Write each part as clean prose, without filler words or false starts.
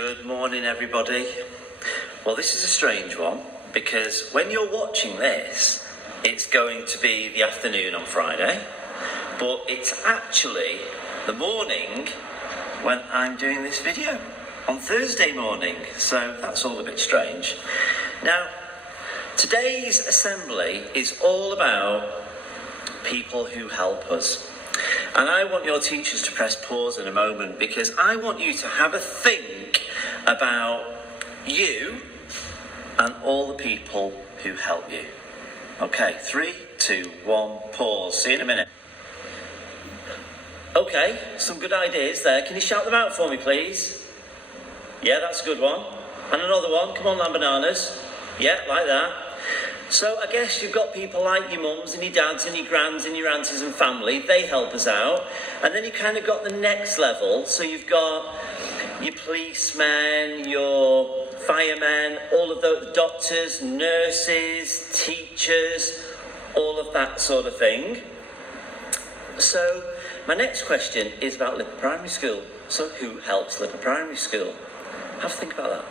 Good morning, everybody. Well, this is a strange one because when you're watching this, it's going to be the afternoon on Friday, but it's actually the morning when I'm doing this video on Thursday morning, so that's all a bit strange. Now, today's assembly is all about people who help us. And I want your teachers to press pause in a moment because I want you to have a think about you and all the people who help you. Okay, 3, 2, 1, pause. See you in a minute. Okay, some good ideas there. Can you shout them out for me, please? Yeah, that's a good one. And another one. Come on, lamb bananas. Yeah, like that. So I guess you've got people like your mums and your dads and your grands and your aunties and family. They help us out. And then you kind of got the next level. So you've got your policemen, your firemen, all of the doctors, nurses, teachers, all of that sort of thing. So my next question is about Lipper Primary School. So who helps Lipper Primary School? Have a think about that.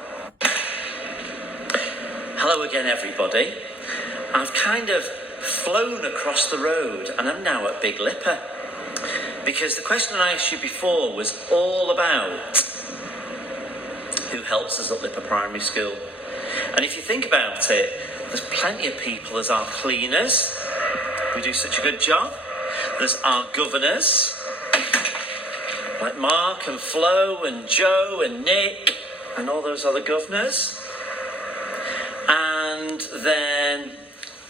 Hello again, everybody. I've kind of flown across the road and I'm now at Big Lipper because the question I asked you before was all about who helps us at Lipper Primary School. And if you think about it, there's plenty of people as our cleaners who do such a good job. There's our governors like Mark and Flo and Joe and Nick and all those other governors. And then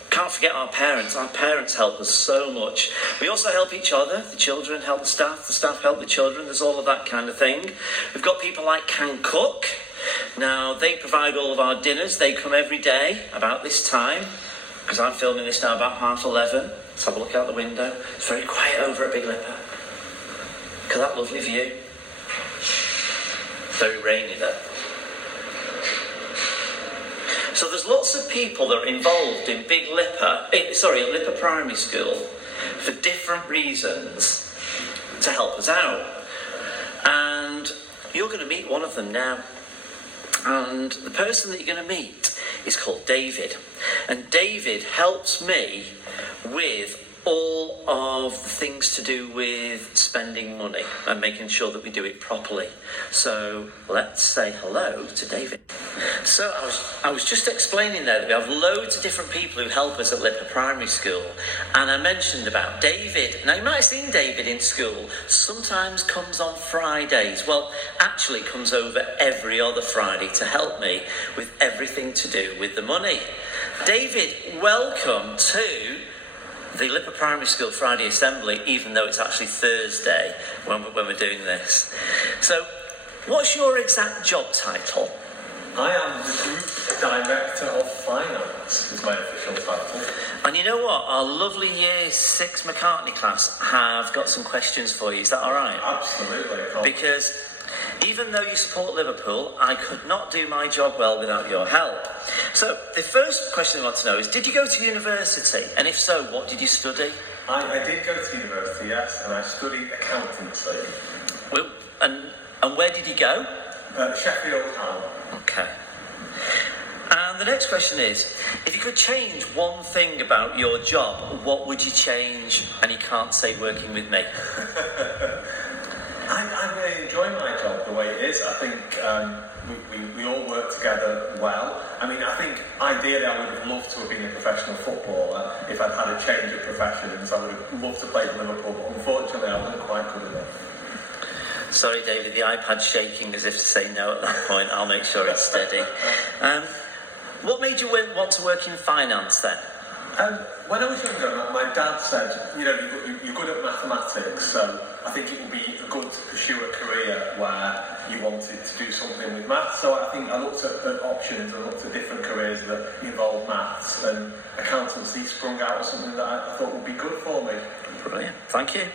can't forget our parents. Our parents help us so much. We also help each other. The children help the staff help the children. There's all of that kind of thing. We've got people like Can Cook. Now, they provide all of our dinners. They come every day about this time, because I'm filming this now about 11:30. Let's have a look out the window. It's very quiet over at Big Lipper. Look at that lovely view. Very rainy though. So there's lots of people that are involved in at Lipper Primary School for different reasons to help us out. And you're going to meet one of them now. And the person that you're going to meet is called David. And David helps me with all of the things to do with spending money and making sure that we do it properly. So let's say hello to David. So I was just explaining there that we have loads of different people who help us at Lipper Primary School, and I mentioned about David. Now you might have seen David in school. Sometimes comes on Fridays. Well, actually comes over every other Friday to help me with everything to do with the money. David, welcome to the Lipper Primary School Friday Assembly, even though it's actually Thursday when we're doing this. So, what's your exact job title? I am the Group Director of Finance, is my official title. And you know what? Our lovely Year 6 McCartney class have got some questions for you. Is that all right? Absolutely. Because even though you support Liverpool, I could not do my job well without your help. So, the first question I want to know is, did you go to university? And if so, what did you study? I did go to university, yes, and I studied accountancy. Well, and where did you go? Sheffield Town. Okay. And the next question is, if you could change one thing about your job, what would you change? And you can't say working with me. I really enjoy my job the way it is. I think we all work together well. I mean, I think ideally I would have loved to have been a professional footballer if I'd had a change of professions. I would have loved to play for Liverpool, but unfortunately I wasn't quite good enough. Sorry, David, the iPad's shaking as if to say no at that point. I'll make sure it's steady. What made you want to work in finance then? When I was younger, my dad said, you're good at mathematics, so I think it would be good to pursue a career where you wanted to do something with maths. So I think I looked at options and looked at different careers that involve maths, and accountancy sprung out as something that I thought would be good for me. Brilliant, thank you.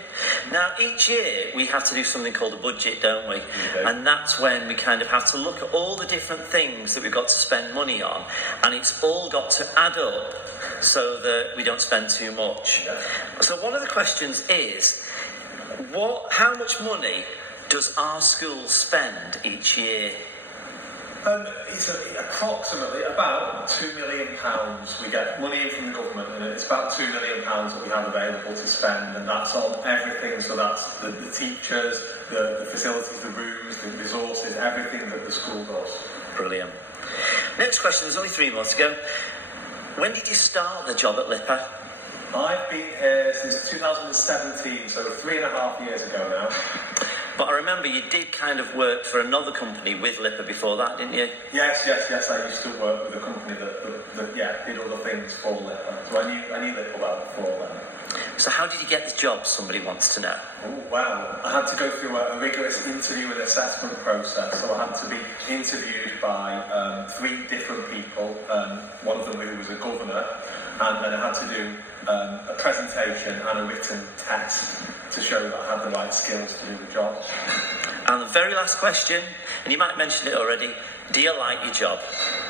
Now, each year we have to do something called a budget, don't we? And that's when we kind of have to look at all the different things that we've got to spend money on, and it's all got to add up so that we don't spend too much. So one of the questions is, how much money does our school spend each year? It's approximately about £2 million. We get money in from the government, and it's about £2 million that we have available to spend, and that's on everything. So that's the teachers, the facilities, the rooms, the resources, everything that the school does. Brilliant. Next question, there's only 3 more to go. When did you start the job at Lipper? I've been here since 2017, so 3.5 years ago now. But I remember you did kind of work for another company with Lipper before that, didn't you? Yes. I used to work with a company that did other things for Lipper. So I knew Lipper well before then. So how did you get the job, somebody wants to know? Oh, well, I had to go through a rigorous interview and assessment process. So I had to be interviewed by 3 different people, one of them who was a governor, and then I had to do a presentation and a written test to show that I had the right skills to do the job. And the very last question, and you might mention it already, do you like your job?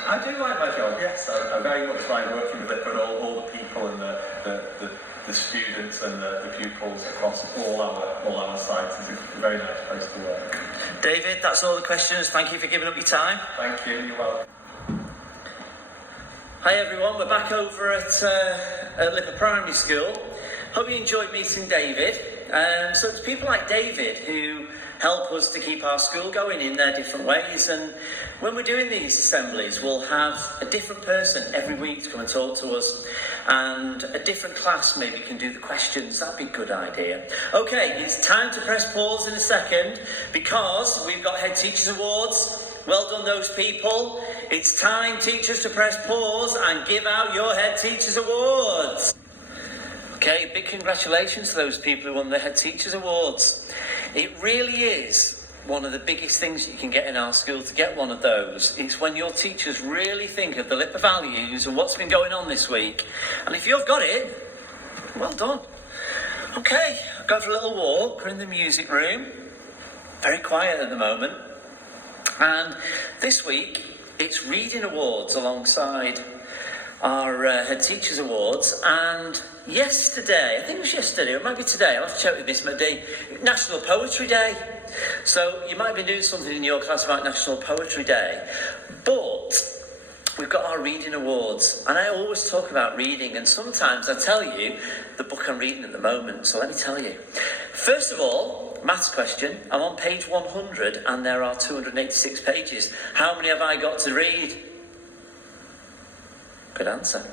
I do like my job, yes. I very much like working with it, but all the people and the students and the pupils across all our sites. It's a very nice place to work. David, that's all the questions. Thank you for giving up your time. Thank you, you're welcome. Hi everyone, we're back over at Lipper Primary School. Hope you enjoyed meeting David. So it's people like David who help us to keep our school going in their different ways, and when we're doing these assemblies we'll have a different person every week to come and talk to us, and a different class maybe can do the questions. That'd be a good idea. Okay, it's time to press pause in a second because we've got Head Teachers Awards. Well done those people. It's time, teachers, to press pause and give out your Head Teachers Awards. Okay, big congratulations to those people who won the Head Teachers Awards. It really is one of the biggest things you can get in our school, to get one of those. It's when your teachers really think of the Lipper values and what's been going on this week. And if you've got it, well done. Okay, I'll go for a little walk. We're in the music room. Very quiet at the moment. And this week, it's Reading Awards alongside our Head Teachers Awards. And yesterday, I think it was yesterday, or it might be today, I'll have to check with Miss McD, National Poetry Day. So you might be doing something in your class about National Poetry Day. But we've got our Reading Awards, and I always talk about reading, and sometimes I tell you the book I'm reading at the moment, so let me tell you. First of all, maths question. I'm on page 100, and there are 286 pages. How many have I got to read? Good answer.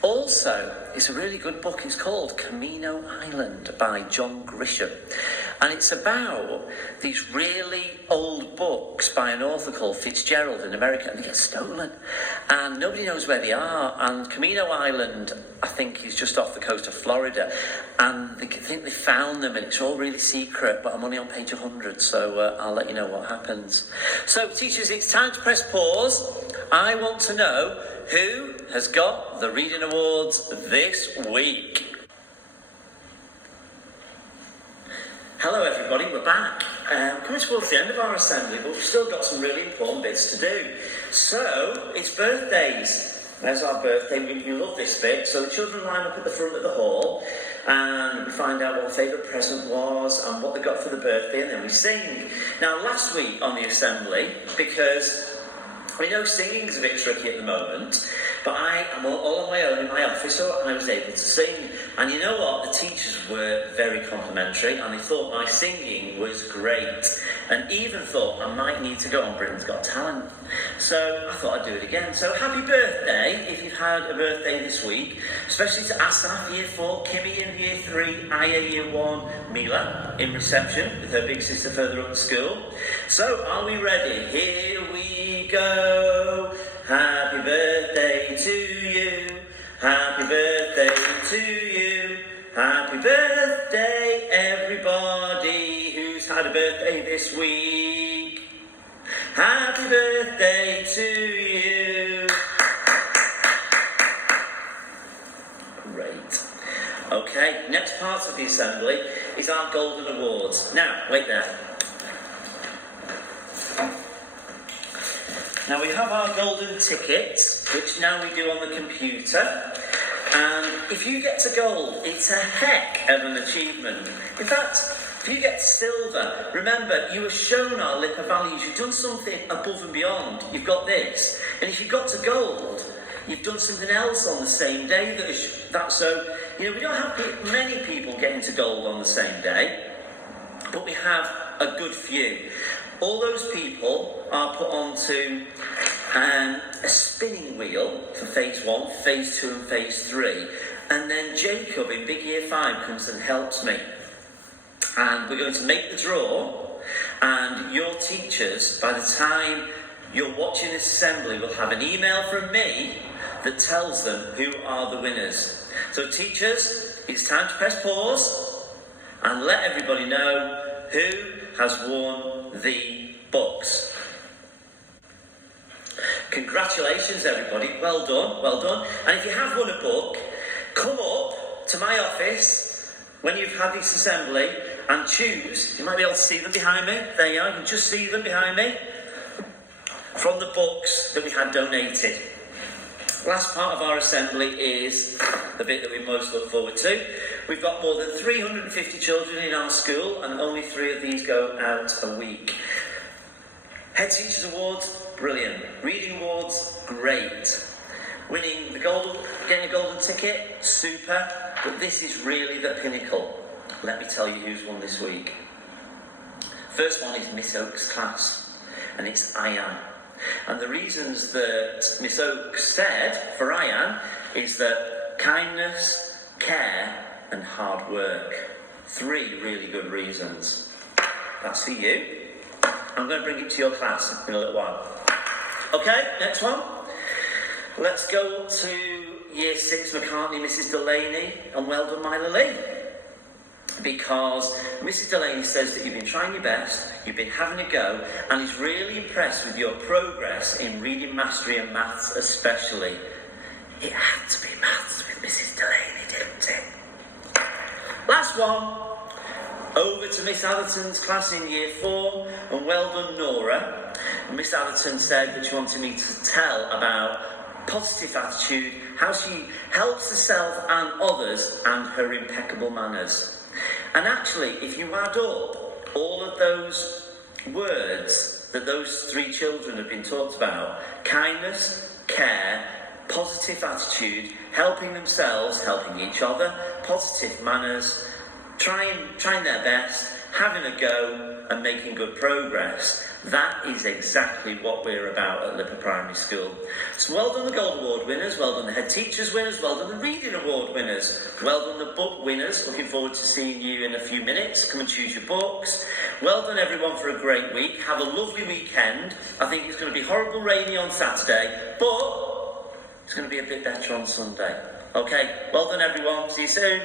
Also, it's a really good book. It's called Camino Island by John Grisham. And it's about these really old books by an author called Fitzgerald in America, and they get stolen. And nobody knows where they are. And Camino Island, I think, is just off the coast of Florida. And they think they found them, and it's all really secret, but I'm only on page 100, so I'll let you know what happens. So, teachers, it's time to press pause. I want to know who has got the Reading Awards this week. Hello everybody, we're back. Coming towards the end of our assembly, but we've still got some really important bits to do. So, it's birthdays. There's our birthday. We love this bit. So the children line up at the front of the hall, and we find out what their favourite present was and what they got for the birthday, and then we sing. Now, last week on the assembly, because we know singing's a bit tricky at the moment, but I am all on my own in my office, so I was able to sing. And you know what? The teachers were very complimentary, and they thought my singing was great, and even thought I might need to go on Britain's Got Talent. So I thought I'd do it again. So happy birthday if you've had a birthday this week, especially to Asaf, Year 4, Kimmy in Year 3, Aya, Year 1, Mila in reception with her big sister further up the school. So are we ready? Here we go. Happy birthday to you. Happy birthday to you. Happy birthday, everybody who's had a birthday this week. Happy birthday to you. Great. Okay, next part of the assembly is our Golden Awards. Now, wait there. Now we have our golden tickets, which now we do on the computer. And if you get to gold, it's a heck of an achievement. In fact, If you get silver, remember, you have shown our LIPA values. You've done something above and beyond. You've got this. And if you got to gold, you've done something else on the same day. So, we don't have many people getting to gold on the same day, but we have a good few. All those people are put onto a spinning wheel for phase 1, phase 2 and phase 3. And then Jacob in Big Year 5 comes and helps me. And we're going to make the draw, and your teachers, by the time you're watching this assembly, will have an email from me that tells them who are the winners. So teachers, it's time to press pause and let everybody know who has won the books. Congratulations everybody, well done, well done. And if you have won a book, come up to my office when you've had this assembly and choose. You might be able to see them behind me. There you are, you can just see them behind me. From the books that we had donated. Last part of our assembly is the bit that we most look forward to. We've got more than 350 children in our school, and only 3 of these go out a week. Head Teachers Awards, brilliant. Reading Awards, great. Winning getting a golden ticket, super. But this is really the pinnacle. Let me tell you who's won this week. First one is Miss Oak's class, and it's Ian. And the reasons that Miss Oak said for Ian is that kindness, care and hard work. 3 really good reasons. That's for you. I'm going to bring it to your class in a little while. Okay, next one. Let's go to Year 6 McCartney, Mrs. Delaney, and well done, Myla Lee. Because Mrs. Delaney says that you've been trying your best, you've been having a go, and is really impressed with your progress in reading mastery and maths especially. It had to be maths with Mrs. Delaney, didn't it? Last one. Over to Miss Atherton's class in Year 4, and well done, Nora. Miss Atherton said that she wanted me to tell about positive attitude, how she helps herself and others, and her impeccable manners. And actually, if you add up all of those words that those 3 children have been talked about, kindness, care, positive attitude, helping themselves, helping each other, positive manners, trying their best, having a go and making good progress. That is exactly what we're about at Lipa Primary School. So well done the Gold Award winners, well done the Head Teachers winners, well done the Reading Award winners, well done the book winners. Looking forward to seeing you in a few minutes. Come and choose your books. Well done everyone for a great week. Have a lovely weekend. I think it's going to be horrible rainy on Saturday, but it's going to be a bit better on Sunday. Okay, well done everyone. See you soon.